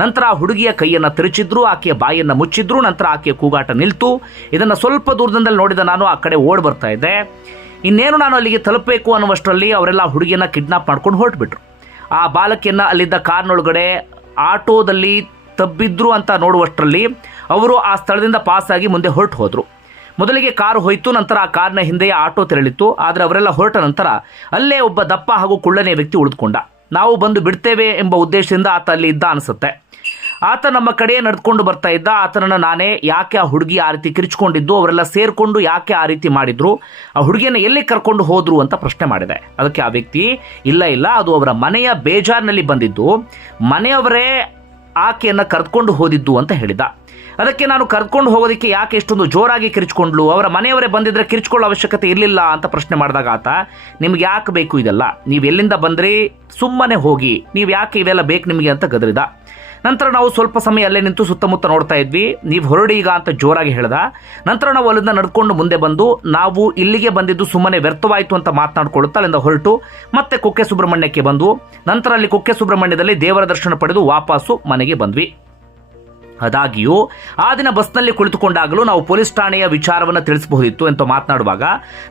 S1: ನಂತರ ಆ ಹುಡುಗಿಯ ಕೈಯನ್ನು ತಿರುಚಿದ್ರು, ಆಕೆಯ ಬಾಯಿಯನ್ನು ಮುಚ್ಚಿದ್ರು, ನಂತರ ಆಕೆಯ ಕೂಗಾಟ ನಿಲ್ತು. ಇದನ್ನು ಸ್ವಲ್ಪ ದೂರದಿಂದಲೇ ನೋಡಿದ ನಾನು ಆ ಕಡೆ ಓಡ್ ಬರ್ತಾ ಇದ್ದೆ. ಇನ್ನೇನು ನಾನು ಅಲ್ಲಿಗೆ ತಲುಪಬೇಕು ಅನ್ನುವಷ್ಟರಲ್ಲಿ ಅವರೆಲ್ಲ ಹುಡುಗಿಯನ್ನ ಕಿಡ್ನಾಪ್ ಮಾಡ್ಕೊಂಡು ಹೊರಟ್ಬಿಟ್ರು. ಆ ಬಾಲಕಿಯನ್ನು ಅಲ್ಲಿದ್ದ ಕಾರ್ನೊಳಗಡೆ ಆಟೋದಲ್ಲಿ ತಬ್ಬಿದ್ರು ಅಂತ ನೋಡುವಷ್ಟರಲ್ಲಿ ಅವರು ಆ ಸ್ಥಳದಿಂದ ಪಾಸ್ ಆಗಿ ಮುಂದೆ ಹೊರಟು ಹೋದರು. ಮೊದಲಿಗೆ ಕಾರು ಹೋಯಿತು, ನಂತರ ಆ ಕಾರ್ನ ಹಿಂದೆಯೇ ಆಟೋ ತೆರಳಿತ್ತು. ಆದರೆ ಅವರೆಲ್ಲ ಹೊರಟ ನಂತರ ಅಲ್ಲೇ ಒಬ್ಬ ದಪ್ಪ ಹಾಗೂ ಕುಳ್ಳನೆಯ ವ್ಯಕ್ತಿ ಉಳಿದುಕೊಂಡ. ನಾವು ಬಂದು ಬಿಡ್ತೇವೆ ಎಂಬ ಉದ್ದೇಶದಿಂದ ಆತ ಅಲ್ಲಿ ಇದ್ದ ಅನಿಸುತ್ತೆ. ಆತ ನಮ್ಮ ಕಡೆ ನಡ್ಕೊಂಡು ಬರ್ತಾ ಇದ್ದ. ಆತನನ್ನು ನಾನೇ ಯಾಕೆ ಆ ಹುಡುಗಿ ಆ ರೀತಿ ಕಿರಿಚಿಕೊಂಡಿದ್ದು, ಅವರೆಲ್ಲ ಸೇರಿಕೊಂಡು ಯಾಕೆ ಆ ರೀತಿ ಮಾಡಿದ್ರು, ಆ ಹುಡುಗಿಯನ್ನು ಎಲ್ಲಿ ಕರ್ಕೊಂಡು ಹೋದ್ರು ಅಂತ ಪ್ರಶ್ನೆ ಮಾಡಿದೆ. ಅದಕ್ಕೆ ಆ ವ್ಯಕ್ತಿ, ಇಲ್ಲ ಇಲ್ಲ, ಅದು ಅವರ ಮನೆಯ ಬೇಜಾರಿನಲ್ಲಿ ಬಂದಿದ್ದು, ಮನೆಯವರೇ ಆಕೆಯನ್ನು ಕರೆದುಕೊಂಡು ಹೋದಿದ್ದು ಅಂತ ಹೇಳಿದ. ಅದಕ್ಕೆ ನಾನು ಕರ್ಕೊಂಡು ಹೋಗೋದಕ್ಕೆ ಯಾಕೆ ಇಷ್ಟೊಂದು ಜೋರಾಗಿ ಕಿರಿಚಿಕೊಂಡ್ಲು, ಅವರ ಮನೆಯವರೇ ಬಂದಿದ್ರೆ ಕಿರಿಚಿಕೊಳ್ಳೋ ಅವಶ್ಯಕತೆ ಇರಲಿಲ್ಲ ಅಂತ ಪ್ರಶ್ನೆ ಮಾಡಿದಾಗ ಆತ, ನಿಮ್ಗೆ ಯಾಕೆ ಬೇಕು ಇದೆಲ್ಲ? ನೀವು ಎಲ್ಲಿಂದ ಬಂದ್ರಿ? ಸುಮ್ಮನೆ ಹೋಗಿ, ನೀವು ಯಾಕೆ ಇವೆಲ್ಲ ಬೇಕು ನಿಮಗೆ ಅಂತ ಗದರಿದ. ನಂತರ ನಾವು ಸ್ವಲ್ಪ ಸಮಯ ಅಲ್ಲೇ ನಿಂತು ಸುತ್ತಮುತ್ತ ನೋಡ್ತಾ ಇದ್ವಿ. ನೀವು ಹೊರಡಿ ಈಗ ಅಂತ ಜೋರಾಗಿ ಹೇಳ್ದ. ನಂತರ ನಾವು ಅಲ್ಲಿಂದ ನಡ್ಕೊಂಡು ಮುಂದೆ ಬಂದು ನಾವು ಇಲ್ಲಿಗೆ ಬಂದಿದ್ದು ಸುಮ್ಮನೆ ವ್ಯರ್ಥವಾಯಿತು ಅಂತ ಮಾತನಾಡ್ಕೊಳ್ಳುತ್ತಾ ಅಲ್ಲಿಂದ ಹೊರಟು ಮತ್ತೆ ಕುಕ್ಕೆ ಸುಬ್ರಹ್ಮಣ್ಯಕ್ಕೆ ಬಂದು ನಂತರ ಅಲ್ಲಿ ಕುಕ್ಕೆ ಸುಬ್ರಹ್ಮಣ್ಯದಲ್ಲಿ ದೇವರ ದರ್ಶನ ಪಡೆದು ವಾಪಸ್ಸು ಮನೆಗೆ ಬಂದ್ವಿ. ಆದಾಗ್ಯೂ, ಆ ದಿನ ಬಸ್ನಲ್ಲಿ ಕುಳಿತುಕೊಂಡಾಗಲೂ ನಾವು ಪೊಲೀಸ್ ಠಾಣೆಯ ವಿಚಾರವನ್ನು ತಿಳಿಸಬಹುದಿತ್ತು ಅಂತ ಮಾತನಾಡುವಾಗ,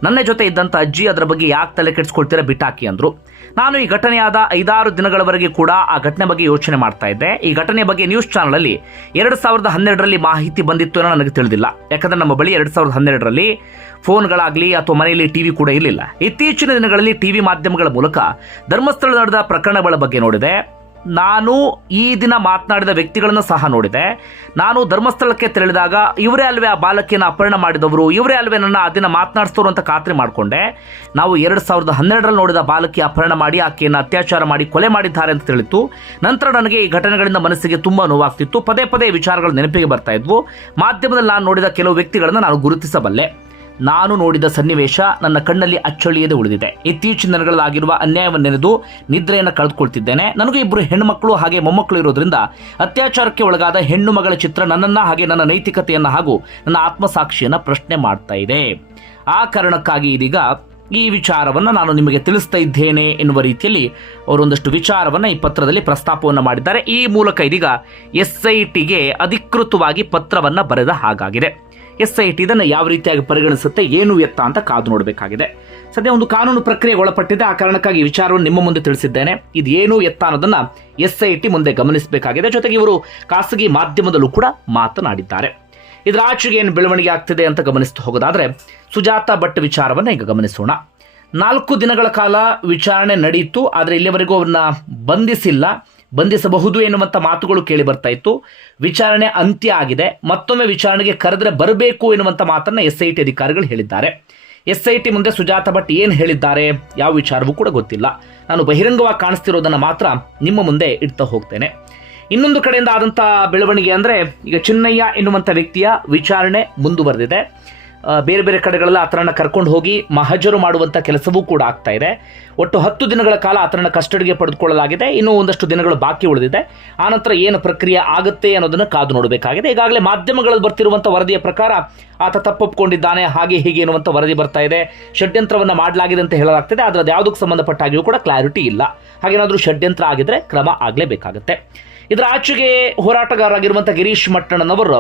S1: ನನ್ನ ಜೊತೆ ಇದ್ದಂಥ ಅಜ್ಜಿ ಅದರ ಬಗ್ಗೆ ಯಾಕೆ ತಲೆ ಕೆಡಿಸ್ಕೊಳ್ತೀರಾ ಬಿಟ್ಟಾಕಿ ಅಂದರು. ನಾನು ಈ ಘಟನೆಯಾದ ಐದಾರು ದಿನಗಳವರೆಗೆ ಕೂಡ ಆ ಘಟನೆ ಬಗ್ಗೆ ಯೋಚನೆ ಮಾಡ್ತಾ ಇದ್ದೆ. ಈ ಘಟನೆ ಬಗ್ಗೆ ನ್ಯೂಸ್ ಚಾನಲಲ್ಲಿ ಎರಡು ಸಾವಿರದ ಹನ್ನೆರಡರಲ್ಲಿ ಮಾಹಿತಿ ಬಂದಿತ್ತು ಅನ್ನೋ ನನಗೆ ತಿಳಿದಿಲ್ಲ. ಯಾಕಂದರೆ ನಮ್ಮ ಬಳಿ ಎರಡು ಸಾವಿರದ ಹನ್ನೆರಡರಲ್ಲಿ ಫೋನ್ಗಳಾಗಲಿ ಅಥವಾ ಮನೆಯಲ್ಲಿ ಟಿವಿ ಕೂಡ ಇರಲಿಲ್ಲ. ಇತ್ತೀಚಿನ ದಿನಗಳಲ್ಲಿ ಟಿವಿ ಮಾಧ್ಯಮಗಳ ಮೂಲಕ ಧರ್ಮಸ್ಥಳ ನಡೆದ ಪ್ರಕರಣಗಳ ಬಗ್ಗೆ ನೋಡಿದೆ. ನಾನು ಈ ದಿನ ಮಾತನಾಡಿದ ವ್ಯಕ್ತಿಗಳನ್ನು ಸಹ ನೋಡಿದೆ. ನಾನು ಧರ್ಮಸ್ಥಳಕ್ಕೆ ತೆರಳಿದಾಗ ಇವರೇ ಅಲ್ವೇ ಆ ಬಾಲಕಿಯನ್ನು ಅಪಹರಣ ಮಾಡಿದವರು, ಇವರೇ ಅಲ್ವೇ ನನ್ನ ಆ ದಿನ ಮಾತನಾಡಿಸ್ತವ್ರು ಅಂತ ಖಾತ್ರಿ ಮಾಡಿಕೊಂಡೆ. ನಾವು ಎರಡು ಸಾವಿರದ ಹನ್ನೆರಡರಲ್ಲಿ ನೋಡಿದ ಬಾಲಕಿ ಅಪಹರಣ ಮಾಡಿ ಆಕೆಯನ್ನು ಅತ್ಯಾಚಾರ ಮಾಡಿ ಕೊಲೆ ಮಾಡಿದ್ದಾರೆ ಅಂತ ತಿಳಿತು. ನಂತರ ನನಗೆ ಈ ಘಟನೆಗಳಿಂದ ಮನಸ್ಸಿಗೆ ತುಂಬ ನೋವಾಗ್ತಿತ್ತು. ಪದೇ ಪದೇ ವಿಚಾರಗಳು ನೆನಪಿಗೆ ಬರ್ತಾ ಇದ್ವು. ಮಾಧ್ಯಮದಲ್ಲಿ ನಾನು ನೋಡಿದ ಕೆಲವು ವ್ಯಕ್ತಿಗಳನ್ನು ನಾನು ಗುರುತಿಸಬಲ್ಲೆ. ನಾನು ನೋಡಿದ ಸನ್ನಿವೇಶ ನನ್ನ ಕಣ್ಣಲ್ಲಿ ಅಚ್ಚಳಿಯದೆ ಉಳಿದಿದೆ. ಇತ್ತೀಚಿನ ದಿನಗಳಾಗಿರುವ ಅನ್ಯಾಯವನ್ನೆನೆದು ನಿದ್ರೆಯನ್ನು ಕಳೆದುಕೊಳ್ತಿದ್ದೇನೆ. ನನಗೂ ಇಬ್ಬರು ಹೆಣ್ಣುಮಕ್ಕಳು ಹಾಗೆ ಮೊಮ್ಮಕ್ಕಳು ಇರೋದ್ರಿಂದ ಅತ್ಯಾಚಾರಕ್ಕೆ ಒಳಗಾದ ಹೆಣ್ಣು ಮಗಳ ಚಿತ್ರ ನನ್ನನ್ನು ಹಾಗೆ ನನ್ನ ನೈತಿಕತೆಯನ್ನು ಹಾಗೂ ನನ್ನ ಆತ್ಮಸಾಕ್ಷಿಯನ್ನು ಪ್ರಶ್ನೆ ಮಾಡ್ತಾ ಇದೆ. ಆ ಕಾರಣಕ್ಕಾಗಿ ಇದೀಗ ಈ ವಿಚಾರವನ್ನು ನಾನು ನಿಮಗೆ ತಿಳಿಸ್ತಾ ಇದ್ದೇನೆ ಎನ್ನುವ ರೀತಿಯಲ್ಲಿ ಅವರೊಂದಷ್ಟು ವಿಚಾರವನ್ನು ಈ ಪತ್ರದಲ್ಲಿ ಪ್ರಸ್ತಾಪವನ್ನು ಮಾಡಿದ್ದಾರೆ. ಈ ಮೂಲಕ ಇದೀಗ ಎಸ್ ಐ ಟಿಗೆ ಅಧಿಕೃತವಾಗಿ ಪತ್ರವನ್ನು ಬರೆದ ಹಾಗಾಗಿದೆ. ಎಸ್ ಐ ಟಿ ಇದನ್ನು ಯಾವ ರೀತಿಯಾಗಿ ಪರಿಗಣಿಸುತ್ತೆ, ಏನು ಎತ್ತ ಅಂತ ಕಾದು ನೋಡಬೇಕಾಗಿದೆ. ಸದ್ಯ ಒಂದು ಕಾನೂನು ಪ್ರಕ್ರಿಯೆಗೆ ಒಳಪಟ್ಟಿದೆ, ಆ ಕಾರಣಕ್ಕಾಗಿ ಈ ವಿಚಾರವನ್ನು ನಿಮ್ಮ ಮುಂದೆ ತಿಳಿಸಿದ್ದೇನೆ. ಇದು ಏನು ಎತ್ತ ಅನ್ನೋದನ್ನು ಎಸ್ ಐ ಟಿ ಮುಂದೆ ಗಮನಿಸಬೇಕಾಗಿದೆ. ಜೊತೆಗೆ ಇವರು ಖಾಸಗಿ ಮಾಧ್ಯಮದಲ್ಲೂ ಕೂಡ ಮಾತನಾಡಿದ್ದಾರೆ. ಇದರ ಆಚೆಗೆ ಏನು ಬೆಳವಣಿಗೆ ಆಗ್ತಿದೆ ಅಂತ ಗಮನಿಸ್ತಾ ಹೋಗೋದಾದರೆ, ಸುಜಾತ ಭಟ್ ವಿಚಾರವನ್ನು ಈಗ ಗಮನಿಸೋಣ. ನಾಲ್ಕು ದಿನಗಳ ಕಾಲ ವಿಚಾರಣೆ ನಡೆಯಿತು ಆದರೆ ಇಲ್ಲಿವರೆಗೂ ಅವರನ್ನ ಬಂಧಿಸಿಲ್ಲ. ಬಂಧಿಸಬಹುದು ಎನ್ನುವಂಥ ಮಾತುಗಳು ಕೇಳಿ ಬರ್ತಾ ಇತ್ತು. ವಿಚಾರಣೆ ಅಂತ್ಯ ಆಗಿದೆ. ಮತ್ತೊಮ್ಮೆ ವಿಚಾರಣೆಗೆ ಕರೆದರೆ ಬರಬೇಕು ಎನ್ನುವಂಥ ಮಾತನ್ನು ಎಸ್ ಐ ಟಿ ಅಧಿಕಾರಿಗಳು ಹೇಳಿದ್ದಾರೆ. ಎಸ್ ಐ ಟಿ ಮುಂದೆ ಸುಜಾತ ಭಟ್ ಏನು ಹೇಳಿದ್ದಾರೆ? ಯಾವ ವಿಚಾರವೂ ಕೂಡ ಗೊತ್ತಿಲ್ಲ. ನಾನು ಬಹಿರಂಗವಾಗಿ ಕಾಣಿಸ್ತಿರೋದನ್ನು ಮಾತ್ರ ನಿಮ್ಮ ಮುಂದೆ ಇಡ್ತಾ ಹೋಗ್ತೇನೆ. ಇನ್ನೊಂದು ಕಡೆಯಿಂದ ಆದಂಥ ಬೆಳವಣಿಗೆ ಅಂದರೆ ಈಗ ಚಿನ್ನಯ್ಯ ಎನ್ನುವಂಥ ವ್ಯಕ್ತಿಯ ವಿಚಾರಣೆ ಮುಂದುವರೆದಿದೆ. ಬೇರೆ ಬೇರೆ ಕಡೆಗಳೆಲ್ಲ ಆತನನ್ನು ಕರ್ಕೊಂಡು ಹೋಗಿ ಮಹಜರು ಮಾಡುವಂಥ ಕೆಲಸವೂ ಕೂಡ ಆಗ್ತಾ ಇದೆ. ಒಟ್ಟು ಹತ್ತು ದಿನಗಳ ಕಾಲ ಆತನನ್ನು ಕಸ್ಟಡಿಗೆ ಪಡೆದುಕೊಳ್ಳಲಾಗಿದೆ. ಇನ್ನೂ ಒಂದಷ್ಟು ದಿನಗಳು ಬಾಕಿ ಉಳಿದಿದೆ. ಆನಂತರ ಏನು ಪ್ರಕ್ರಿಯೆ ಆಗುತ್ತೆ ಅನ್ನೋದನ್ನು ಕಾದು ನೋಡಬೇಕಾಗಿದೆ. ಈಗಾಗಲೇ ಮಾಧ್ಯಮಗಳಲ್ಲಿ ಬರ್ತಿರುವಂಥ ವರದಿಯ ಪ್ರಕಾರ ಆತ ತಪ್ಪೊಪ್ಪಿಕೊಂಡಿದ್ದಾನೆ ಹಾಗೆ ಹೀಗೆ ಎನ್ನುವಂಥ ವರದಿ ಬರ್ತಾ ಇದೆ. ಷಡ್ಯಂತ್ರವನ್ನು ಮಾಡಲಾಗಿದೆ ಅಂತ ಹೇಳಲಾಗ್ತಿದೆ. ಆದರೆ ಅದು ಯಾವುದಕ್ಕೆ ಸಂಬಂಧಪಟ್ಟಾಗಿಯೂ ಕೂಡ ಕ್ಲಾರಿಟಿ ಇಲ್ಲ. ಹಾಗೇನಾದರೂ ಷಡ್ಯಂತ್ರ ಆಗಿದ್ರೆ ಕ್ರಮ ಆಗಲೇಬೇಕಾಗುತ್ತೆ. ಇದರ ಆಚೆಗೆ ಹೋರಾಟಗಾರರಾಗಿರುವಂಥ ಗಿರೀಶ್ ಮಟ್ಟಣ್ಣನವರು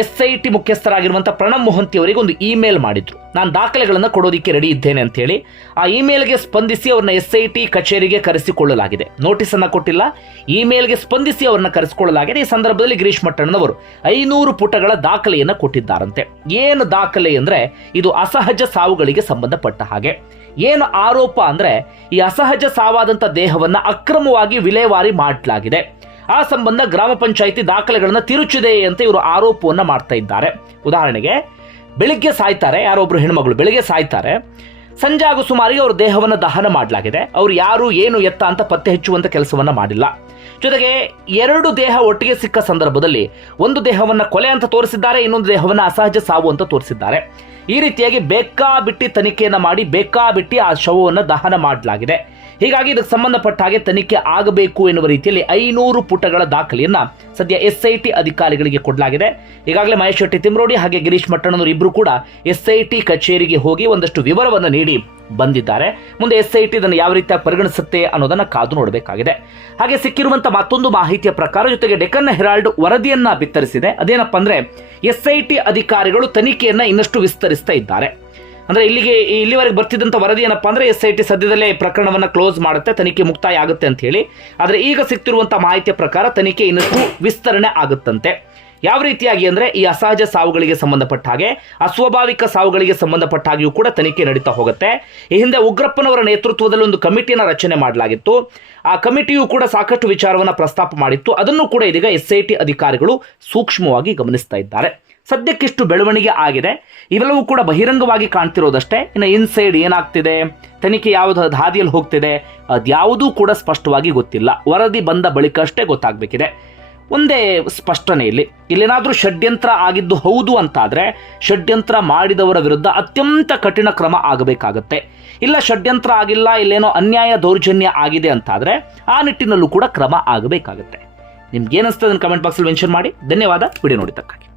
S1: ಎಸ್ ಐ ಟಿ ಮುಖ್ಯಸ್ಥರಾಗಿರುವಂಥ ಪ್ರಣಬ್ ಮೊಹಂತಿ ಅವರಿಗೆ ಒಂದು ಇಮೇಲ್ ಮಾಡಿದ್ರು. ನಾನು ದಾಖಲೆಗಳನ್ನು ಕೊಡೋದಕ್ಕೆ ರೆಡಿ ಇದ್ದೇನೆ ಅಂತ ಹೇಳಿ ಆ ಇಮೇಲ್ಗೆ ಸ್ಪಂದಿಸಿ ಅವ್ರನ್ನ ಎಸ್ ಐ ಟಿ ಕಚೇರಿಗೆ ಕರೆಸಿಕೊಳ್ಳಲಾಗಿದೆ. ನೋಟಿಸ್ ಅನ್ನ ಕೊಟ್ಟಿಲ್ಲ. ಇಮೇಲ್ಗೆ ಸ್ಪಂದಿಸಿ ಅವ್ರನ್ನ ಕರೆಸಿಕೊಳ್ಳಲಾಗಿದೆ. ಈ ಸಂದರ್ಭದಲ್ಲಿ ಗಿರೀಶ್ ಮಟ್ಟಣ್ಣನವರು ಐನೂರು ಪುಟಗಳ ದಾಖಲೆಯನ್ನು ಕೊಟ್ಟಿದ್ದಾರಂತೆ. ಏನು ದಾಖಲೆ ಅಂದರೆ ಇದು ಅಸಹಜ ಸಾವುಗಳಿಗೆ ಸಂಬಂಧಪಟ್ಟ ಹಾಗೆ. ಏನು ಆರೋಪ ಅಂದರೆ ಈ ಅಸಹಜ ಸಾವಾದಂಥ ದೇಹವನ್ನು ಅಕ್ರಮವಾಗಿ ವಿಲೇವಾರಿ ಮಾಡಲಾಗಿದೆ. ಆ ಸಂಬಂಧ ಗ್ರಾಮ ಪಂಚಾಯಿತಿ ದಾಖಲೆಗಳನ್ನು ತಿರುಚಿದೆ ಅಂತ ಇವರು ಆರೋಪವನ್ನು ಮಾಡ್ತಾ ಇದ್ದಾರೆ. ಉದಾಹರಣೆಗೆ, ಬೆಳಿಗ್ಗೆ ಸಾಯ್ತಾರೆ, ಯಾರೊಬ್ರು ಹೆಣ್ಮಗಳು ಬೆಳಿಗ್ಗೆ ಸಾಯ್ತಾರೆ, ಸಂಜೆ ಆಗೋ ಸುಮಾರಿಗೆ ಅವ್ರ ದೇಹವನ್ನು ದಹನ ಮಾಡಲಾಗಿದೆ, ಅವರು ಯಾರು, ಏನು ಎತ್ತ ಅಂತ ಪತ್ತೆ ಹಚ್ಚುವಂಥ ಕೆಲಸವನ್ನು ಮಾಡಿಲ್ಲ. ಜೊತೆಗೆ, ಎರಡು ದೇಹ ಒಟ್ಟಿಗೆ ಸಿಕ್ಕ ಸಂದರ್ಭದಲ್ಲಿ ಒಂದು ದೇಹವನ್ನು ಕೊಲೆ ಅಂತ ತೋರಿಸಿದ್ದಾರೆ, ಇನ್ನೊಂದು ದೇಹವನ್ನು ಅಸಹಜ ಸಾವು ಅಂತ ತೋರಿಸಿದ್ದಾರೆ. ಈ ರೀತಿಯಾಗಿ ಬೇಕಾಬಿಟ್ಟಿ ತನಿಖೆಯನ್ನು ಮಾಡಿ, ಬೇಕಾಬಿಟ್ಟಿ ಆ ಶವವನ್ನು ದಹನ ಮಾಡಲಾಗಿದೆ. ಹೀಗಾಗಿ ಇದಕ್ಕೆ ಸಂಬಂಧಪಟ್ಟ ಹಾಗೆ ತನಿಖೆ ಆಗಬೇಕು ಎನ್ನುವ ರೀತಿಯಲ್ಲಿ ಐನೂರು ಪುಟಗಳ ದಾಖಲೆಯನ್ನ ಸದ್ಯ ಎಸ್ ಐ ಟಿ ಅಧಿಕಾರಿಗಳಿಗೆ ಕೊಡಲಾಗಿದೆ. ಈಗಾಗಲೇ ಮಹೇಶ್ ಶೆಟ್ಟಿ ತಿಮ್ರೋಡಿ ಹಾಗೆ ಗಿರೀಶ್ ಮಟ್ಟಣ್ಣನವರು ಇಬ್ಬರು ಕೂಡ ಎಸ್ ಐ ಟಿ ಕಚೇರಿಗೆ ಹೋಗಿ ಒಂದಷ್ಟು ವಿವರವನ್ನು ನೀಡಿ ಬಂದಿದ್ದಾರೆ. ಮುಂದೆ ಎಸ್ ಐ ಟಿ ಇದನ್ನು ಯಾವ ರೀತಿಯ ಪರಿಗಣಿಸುತ್ತೆ ಅನ್ನೋದನ್ನ ಕಾದು ನೋಡಬೇಕಾಗಿದೆ. ಹಾಗೆ ಸಿಕ್ಕಿರುವಂತ ಮತ್ತೊಂದು ಮಾಹಿತಿಯ ಪ್ರಕಾರ ಜೊತೆಗೆ ಡೆಕ್ಕನ್ ಹೆರಾಲ್ಡ್ ವರದಿಯನ್ನ ಬಿತ್ತರಿಸಿದೆ. ಅದೇನಪ್ಪ ಅಂದ್ರೆ ಎಸ್ ಅಧಿಕಾರಿಗಳು ತನಿಖೆಯನ್ನ ಇನ್ನಷ್ಟು ವಿಸ್ತರಿಸ್ತಾ ಇದ್ದಾರೆ. ಅಂದ್ರೆ ಇಲ್ಲಿಗೆ ಇಲ್ಲಿವರೆಗೆ ಬರ್ತಿದ್ದಂಥ ವರದಿ ಏನಪ್ಪ ಅಂದ್ರೆ ಎಸ್ ಐ ಟಿ ಸದ್ಯದಲ್ಲೇ ಪ್ರಕರಣವನ್ನ ಕ್ಲೋಸ್ ಮಾಡುತ್ತೆ, ತನಿಖೆ ಮುಕ್ತಾಯ ಆಗುತ್ತೆ ಅಂತ ಹೇಳಿ. ಆದ್ರೆ ಈಗ ಸಿಗ್ತಿರುವಂಥ ಮಾಹಿತಿಯ ಪ್ರಕಾರ ತನಿಖೆ ಇನ್ನಷ್ಟು ವಿಸ್ತರಣೆ ಆಗುತ್ತಂತೆ. ಯಾವ ರೀತಿಯಾಗಿ ಅಂದ್ರೆ ಈ ಅಸಹಜ ಸಾವುಗಳಿಗೆ ಸಂಬಂಧಪಟ್ಟ ಹಾಗೆ, ಅಸ್ವಾಭಾವಿಕ ಸಾವುಗಳಿಗೆ ಸಂಬಂಧಪಟ್ಟ ಹಾಗೆಯೂ ಕೂಡ ತನಿಖೆ ನಡೀತಾ ಹೋಗುತ್ತೆ. ಈ ಹಿಂದೆ ಉಗ್ರಪ್ಪನವರ ನೇತೃತ್ವದಲ್ಲಿ ಒಂದು ಕಮಿಟಿಯನ್ನು ರಚನೆ ಮಾಡಲಾಗಿತ್ತು. ಆ ಕಮಿಟಿಯು ಕೂಡ ಸಾಕಷ್ಟು ವಿಚಾರವನ್ನು ಪ್ರಸ್ತಾಪ ಮಾಡಿತ್ತು. ಅದನ್ನು ಕೂಡ ಇದೀಗ ಎಸ್ ಐ ಟಿ ಅಧಿಕಾರಿಗಳು ಸೂಕ್ಷ್ಮವಾಗಿ ಗಮನಿಸ್ತಾ ಇದ್ದಾರೆ. ಸದ್ಯಕ್ಕಿಷ್ಟು ಬೆಳವಣಿಗೆ ಆಗಿದೆ. ಇವೆಲ್ಲವೂ ಕೂಡ ಬಹಿರಂಗವಾಗಿ ಕಾಣ್ತಿರೋದಷ್ಟೇ. ಇನ್ನು ಇನ್ಸೈಡ್ ಏನಾಗ್ತಿದೆ? ತನಿಖೆ ಯಾವುದು ಹಾದಿಯಲ್ಲಿ ಹೋಗ್ತಿದೆ? ಅದ್ಯಾವುದೂ ಕೂಡ ಸ್ಪಷ್ಟವಾಗಿ ಗೊತ್ತಿಲ್ಲ. ವರದಿ ಬಂದ ಬಳಿಕಷ್ಟೇ ಗೊತ್ತಾಗಬೇಕಿದೆ. ಒಂದೇ ಸ್ಪಷ್ಟನೆ ಇಲ್ಲಿ. ಇಲ್ಲೇನಾದರೂ ಷಡ್ಯಂತ್ರ ಆಗಿದ್ದು ಹೌದು ಅಂತಾದರೆ ಷಡ್ಯಂತ್ರ ಮಾಡಿದವರ ವಿರುದ್ಧ ಅತ್ಯಂತ ಕಠಿಣ ಕ್ರಮ ಆಗಬೇಕಾಗತ್ತೆ. ಇಲ್ಲ ಷಡ್ಯಂತ್ರ ಆಗಿಲ್ಲ, ಇಲ್ಲೇನೋ ಅನ್ಯಾಯ ದೌರ್ಜನ್ಯ ಆಗಿದೆ ಅಂತಾದರೆ ಆ ನಿಟ್ಟಿನಲ್ಲೂ ಕೂಡ ಕ್ರಮ ಆಗಬೇಕಾಗತ್ತೆ. ನಿಮ್ಗೆ ಏನಿಸ್ತದೆ ಕಮೆಂಟ್ ಬಾಕ್ಸಲ್ಲಿ ಮೆನ್ಷನ್ ಮಾಡಿ. ಧನ್ಯವಾದ. ವಿಡಿಯೋ ನೋಡಿದ್ದಕ್ಕಾಗಿ.